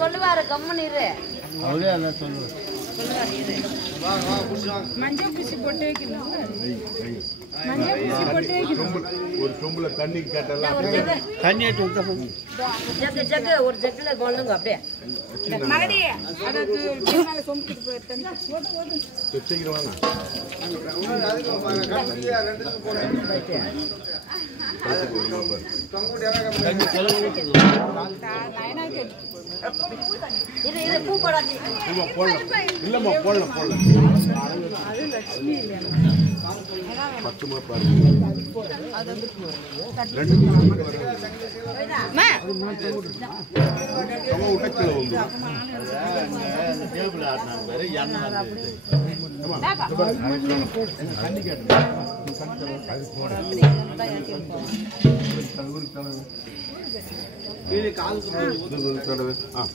சொல்லுவாரு கம்முன்னு இரு. மஞ்சள் பூசி போட்டு வைக்கணும். மஞ்சள் பூசி போட்டு வைக்கணும். ஒரு சொம்புல தண்ணி கேட்டலாம் தண்ணி ஜக்கு ஜக்கு ஒரு ஜக்குல கொள்ளுங்க அப்படியே. மகடி அதாவது மேல சொம்பு தண்ணி போட்டு சீக்கிரம் இது இது பூ போடாதீங்க. இல்லம்மா போடலாம் போடலாம். அது லட்சுமி இல்ல. பத்துமா பாருங்க. ரெண்டு அம்மா அவங்க உடைக்கல வந்து. டேபிள் ஆடுனாங்க வேற எண்ணெய் தண்ணி கேட்டேன்.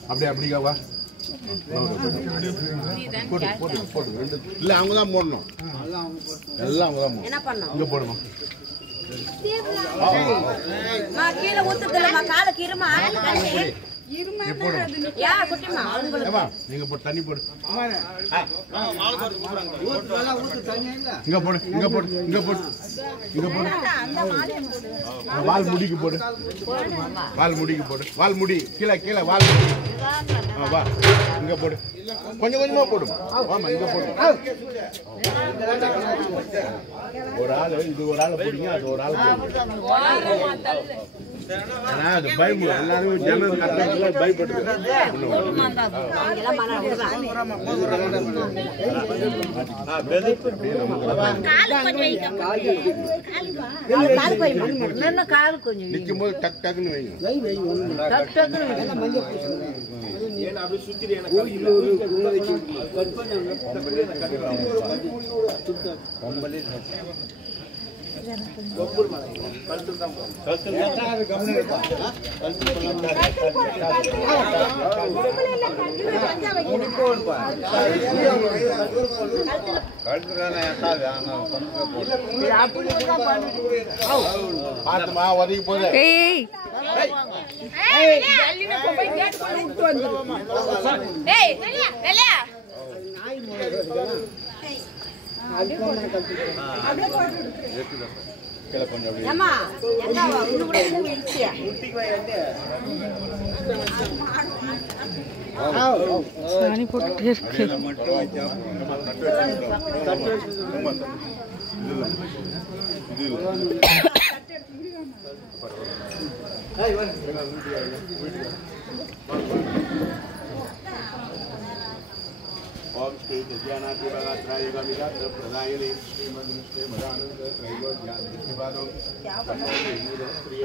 அப்படியே அப்படியா வா போட்டு போட்டு போட்டு ரெண்டு இல்லை அவங்க தான் போடணும் எல்லாம் அவங்க தான் போடணும். என்ன பண்ணணும்? இங்கே போடணும். கீழே ஊத்துக்கலமா கால கீரமா யா குட்டிமா நீங்க போட்டு தண்ணி போடு. இங்க போடு இங்க போடு இங்க போடு இங்க போடு. வால் முடிக்கு போடு. வால் முடிக்கு போடு. வால் முடி கீழே கீழே வால் முடி. வா இங்க போடு. கொஞ்சம் கொஞ்சமா போடும். ஆமா இங்க போடு. ஒரு ஆளு இது ஒரு ஆளு போடுங்க அது ஒரு ஆளு போடுங்க. ஆனா அது பயம் எல்லாரும் ஜனம் கட்டத்துல பயப்படுது. நிற்கும் போது டக் டக்குன்னு வைங்க. பாத்துமா ஒதுக்கி போதே. சாணி போட்டுட்டே இருக்கு. ओम श्री विद्यानाथ प्रदायिनी श्रीमद् मदानंद त्रैलोक्यान विष्णुपादो प्रिय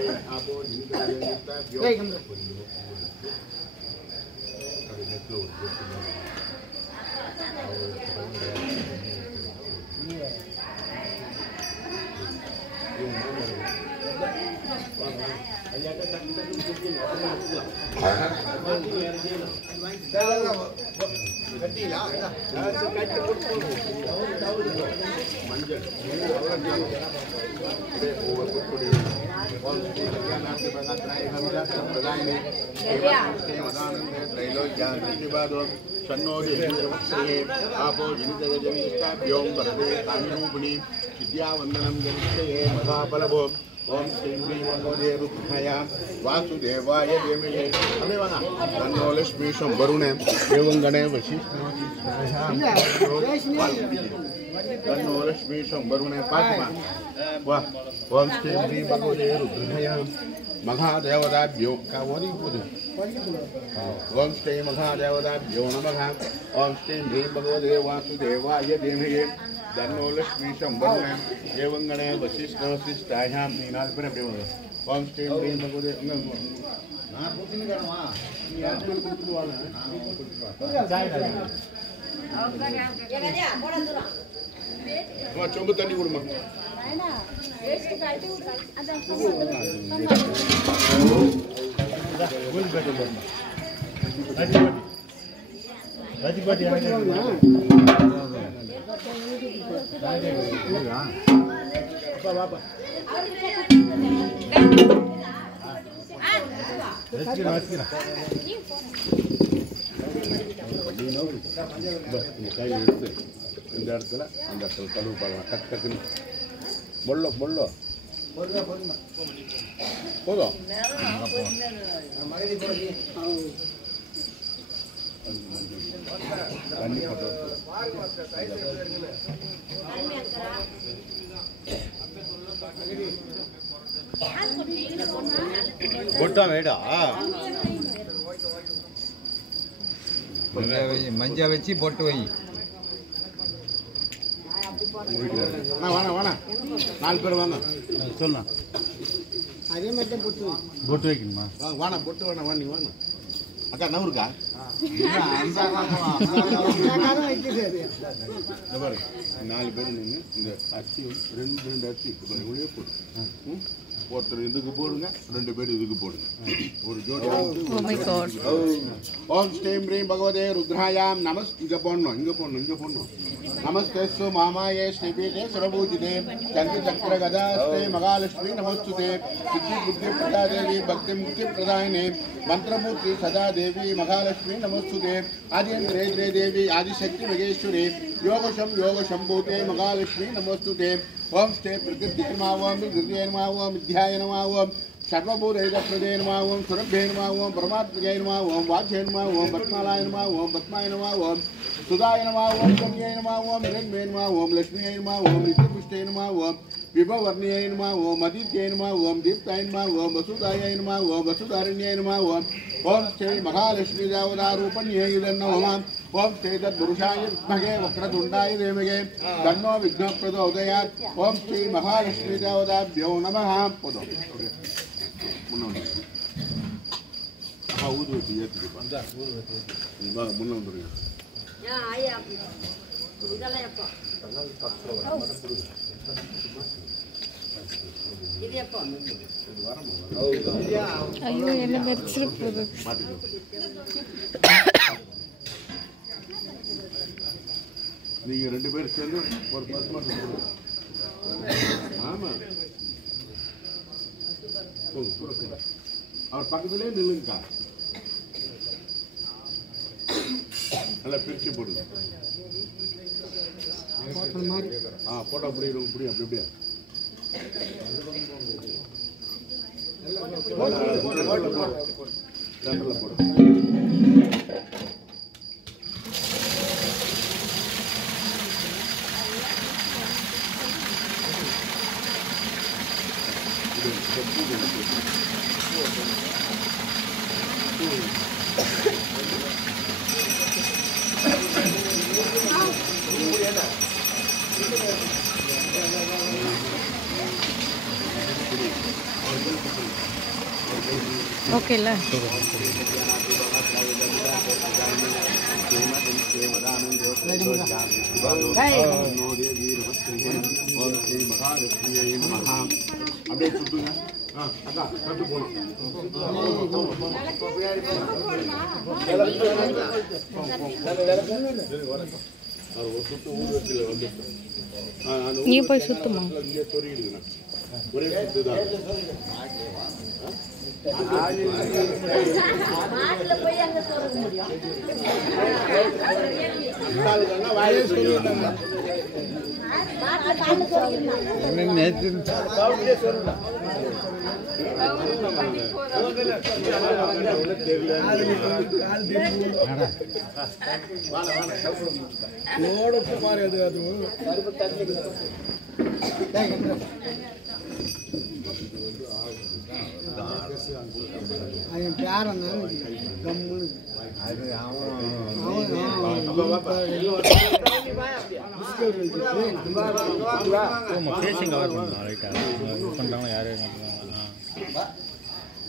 आपो आपो जनितगजनिष्टाभ्यों वरदे तामिरूपिणी विद्यावंदनं जनिष्ठये महाफलभो ओम श्री भगवते रुद्राय वासुदेवाय धीमहि तन्नो लक्ष्मी शंभरुणे एवं गणे तन्नो लक्ष्मी शंभरुणे पात्मा वाह ओम श्री भगवते रुद्राय महादेवताभ्यो कावरी पूज ओम श्री महादेवताभ्यो नमः ओम श्री भगवते वासुदेवाय धीमहि तन्नो लक्ष्मी शंभरुणे एवं गणे वशिष्ठायां नीनाल्पने ओम श्री भगवते चोंब तनी कुड़मा பாப்பா கை எடுத்து இந்த இடத்துல அந்த இடத்துல கழுவு பார்க்கலாம் டக்கு டக்குன்னு பொல்லோ போதும் தண்ணி போட்டு பொட்டா வேடா மஞ்சள் வச்சு பொட்டு வை. வாணா 4 பேர் வாங்க சொல்லலாம். அதே மாதிரி தான் பொட்டு வை. பொட்டு வைக்கணுமா? வாணா பொட்டு வேணா வாணி வாங்க. அக்கா நவருக்கா? பாரு 4 பேர் நின்று இந்த அரிசி 2 அரிசி உள்ளே போடு. ஒருத்தர் இதுக்கு போடுங்க 2 பேர் இதுக்கு போடுங்க. ஒரு ஜோடி. ஓம் ஸ்ரீம் ரீம் பகவதே ருத்ராயாம் நமஸ். இங்க போடணும். நமஸ்தேஸ்து மாமாயே ஸ்ரீபீடே சுரபூஜிதே சந்திர சக்கர கதாஸ்தே மகாலட்சுமி நமஸ்துதே சித்தி புத்தி பிரதா தேவி பக்தி முக்தி பிரதாயினே मंत्रमूर्ति सदा देवी महालक्ष्मी नमस्तुते आदिन्द्रे देवी आदिशक्ति महेश्वरी योग शंभूते महालक्ष्मी नमस्तुते ओम स्टे प्रकृतिर्मावं हृदयर्मावं विद्यायनमावं सर्वभूतैकप्रदेयनमावं सुरभ्यैनमावं परमात्मजैनमावं वाच्यैनमावं पद्मालायनमावं पद्मायनमावं सुधायनमावं गम्यैनमावं हिरण्यैनमावं लक्ष्मीयैनमावं नित्यपुष्टैनमावं विभवर्णीयैनमावं अदित्यैनमावं दीप्तायनमावं वसुधायैनमावं वसुधारण्यैनमावं ओम श्री महालक्ष्मी देवतारूपण्यै नमः ओम श्री तत्पुरुषाय विद्महे वक्रतुण्डाय धीमहि तन्नो विघ्नः प्रचोदयात् ओम श्री महालक्ष्मी देवताभ्यो नमः पदो ஐயோ என்ன வெச்சிரு போகுது நீங்க 2 பேர் சேர்ந்து ஒரு 10 மாசம் போடுங்க. ஆமா அவர் பக்கத்திலே நில்லுங்கக்கா. நல்லா பிரிச்சு போடுங்க. போட்டோ அப்படி அப்படியே போடு. ஓகே இல்ல அப்படியே சுத்துங்க. அக்கா கட்டு போனோம். நீ போய் சுத்துமா ஒரே சுத்துதான்.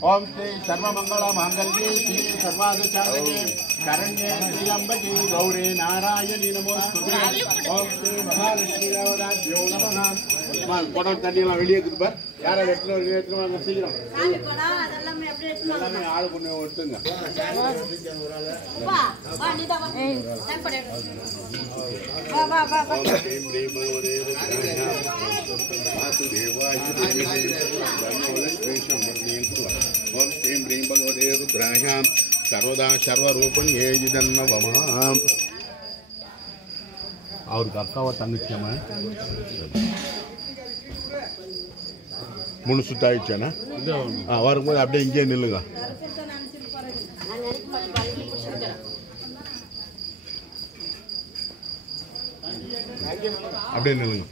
ओम श्री सर्वमंगल मांगल्ये श्री सर्वाधिचारणे शरण्ये त्र्यंबके गौरी नारायणी नमोस्तुते ओम श्री महालक्ष्मी देवताभ्यो नमः कोड़ा தண்ணியெல்லாம் வெளியே இருக்குது பார். யாரை எடுத்துட்டு வாங்க சீக்கிரம். எல்லாமே ஆளு பொண்ணு எடுத்துங்க. वासुदेवाय ओम श्रीं भगवते रुद्रायां सर्वदा सर्वरूपण्ये जिदन्नवमाम् அவருக்கு அக்காவா தங்கச்சியாமா 3 சுத்து ஆயிடுச்சானா வரும்போது அப்படியே இங்கே நில்லுங்க அப்படியே நில்லுங்க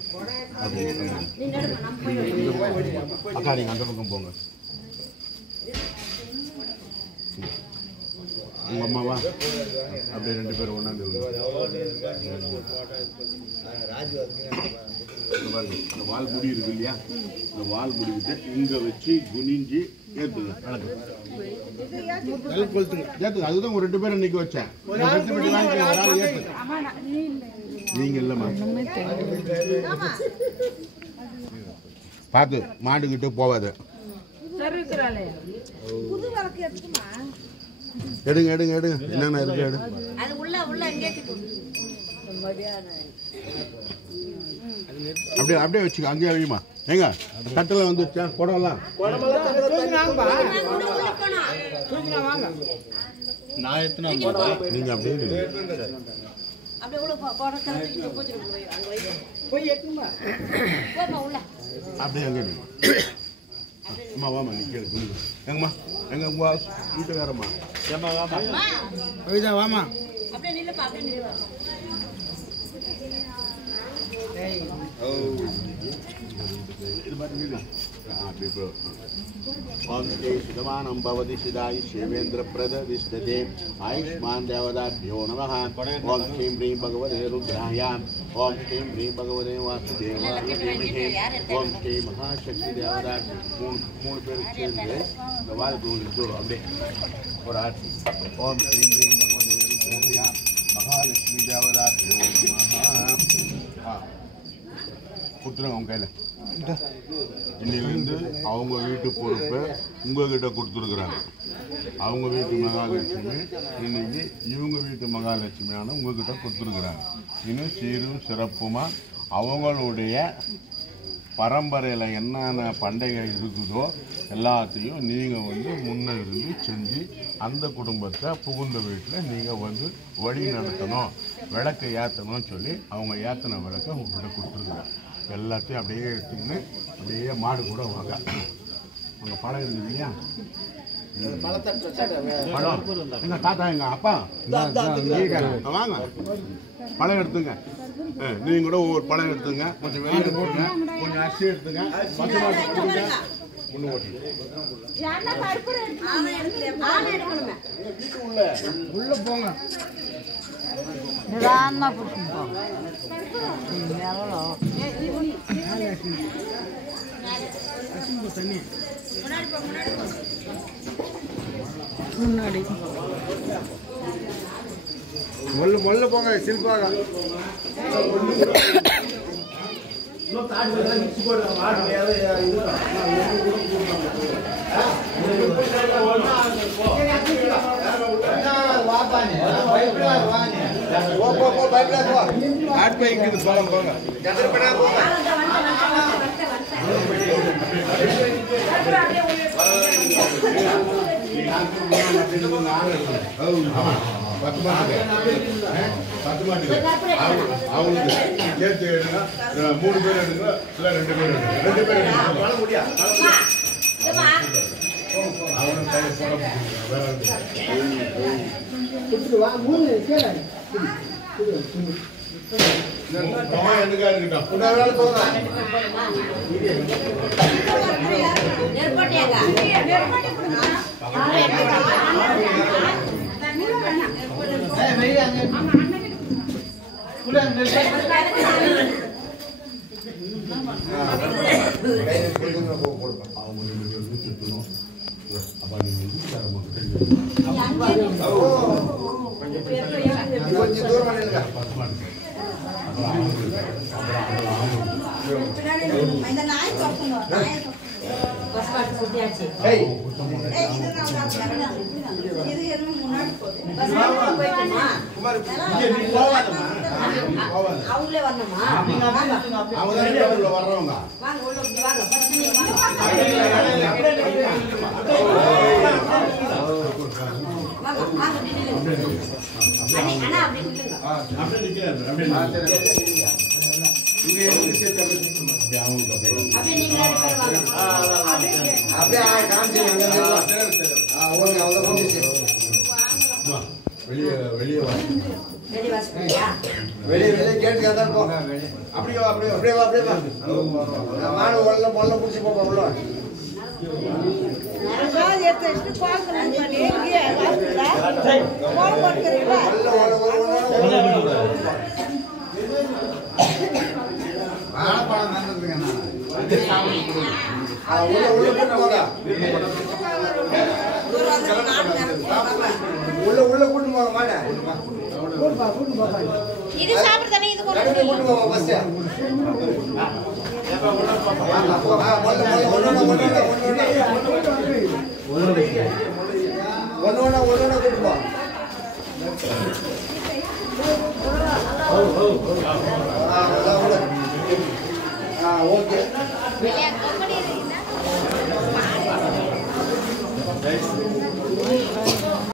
அக்கா நீங்க அந்த பக்கம் போங்க உங்க அம்மாவா அப்படியே 2 பேரும் ஒண்ணா அந்த வால் முடி இருக்கு இல்லையா இந்த வால் முடிக்கிட்ட இங்க வச்சு குனிஞ்சு ஏத்துங்க ஏத்துங்க அதுதான் ஒரு 2 பேரும் இன்னைக்கு வச்சேன் நீங்க இல்லம்மா பார்த்து மாட்டுக்கிட்டு போவாது எடுங்க எடுங்க எடுங்க என்னென்ன இருக்கு எடு அப்படியே அப்படியே வச்சுக்க அங்கேயே வையுமா ஏங்க கட்டெல்லாம் வந்துருச்சா குடம்லாம் நான் எத்தனை நீங்க அப்படியே அப்படியே அங்கே அம்மா வாமா நீ கேளு எங்கம்மா எங்க உங்க வீட்டுக்காரம்மா ஏம்மா வாமா கவிதா வாமா ओम श्री सुदमानं भवति सिदाय शिवेन्द्रप्रदविष्टते आयुष्मान देवताभ्यो नमः ओम श्रीं ह्रीं भगवते रुद्राय ओम श्रीं ह्रीं भगवते वासुदेवाय धीमहि ओम श्री महाशक्ति देवता मूल पेर சேர்ந்து இந்த வால் தூள் அப்படியே ஒரு ஆட்சி ओम श्रीं ह्रीं भगवते रुद्राय महालक्ष्मी देवताभ्यो नमः கொடுத்துருங்க உங்க கையில் இன்னிலிருந்து அவங்க வீட்டு பொறுப்பை உங்ககிட்ட கொடுத்துருக்குறாங்க அவங்க வீட்டு மகாலட்சுமி இன்னைக்கு இவங்க வீட்டு மகாலட்சுமியான உங்ககிட்ட கொடுத்துருக்குறாங்க இன்னும் சீரும் சிறப்புமா அவங்களுடைய பரம்பரையில் என்னென்ன பண்டிகை இருக்குதோ எல்லாத்தையும் நீங்கள் முன்ன இருந்து செஞ்சு அந்த குடும்பத்தை புகுந்த வீட்டில் நீங்கள் வழி நடத்தணும் விளக்கை ஏற்றணும்னு சொல்லி அவங்க ஏற்றின விளக்கை உங்கள்கிட்ட கொடுத்துருக்குறாங்க எல்லாத்தையும் அப்படியே எடுத்துக்கின்னு அப்படியே மாடு கூட வாங்க அங்கே பழம் இருக்குது இல்லையா பழம் எங்க தாத்தா எங்க அப்பா வாங்க பழம் எடுத்துங்க நீங்க கூட ஒவ்வொரு பழம் எடுத்துங்க கொஞ்சம் வெளியே போட்டுங்க கொஞ்சம் அரிசி எடுத்துங்க பச்சை மாட்டு கொடுங்க ஒன்று ஓட்டி உள்ள போங்க நிதானமா பிடிச்சிட்டு போங்க முன்னாடி மொல்ல போங்க சில்பாக பத்து மாட்டுக்கு அவங்களுக்கு சேர்த்து எடுங்க 3 பேர் எடுங்க இல்லை 2 பேர் எடுங்க 2 பேர் அவனும் கையில் போட எதுக்கா இருக்கட்டும் கொஞ்சம் தூரம் இந்த நாய் தோக்கணும் பஸ்பாட் குட்டியாச்சு இது என்ன முன்னாடி பஸ்பாட் போய்ட்டுமா அவங்களே வரணுமா அவங்க தான் வர்றவங்க வாங்க உள்ள வாங்க அப்படியே நிக்கிறாரு அப்படியே இங்க எடுத்து சேர்த்து அப்படியே அவங்களுக்கு அப்படியே நீங்க ரெண்டு பேரும் வாங்க. அப்படியே காமிச்சிங்க ஓகே அவ்வளோ முடிச்சு வெளியே வெளியே வா வெளிய வாசிக்கிறியா? வெளியே வெளியே கேட்டு தான் போ அப்படியே வா அப்படியே அப்படியே வா அப்படியே வா மாடு உள்ள முள்ள பிடிச்சி போப்பா உள்ள வாழைப்பழம் தந்துருக்கேன் உள்ள உள்ள கூட்டு போங்க உள்ள உள்ள கூட்டு போங்க மாட இது சாப்பிடுதானே இது கூட கடைக்கு கூட்டு போங்க ஃபர்ஸ்ட் ஒன்னொன்னா கூட்டு போ ஓகே வெளியே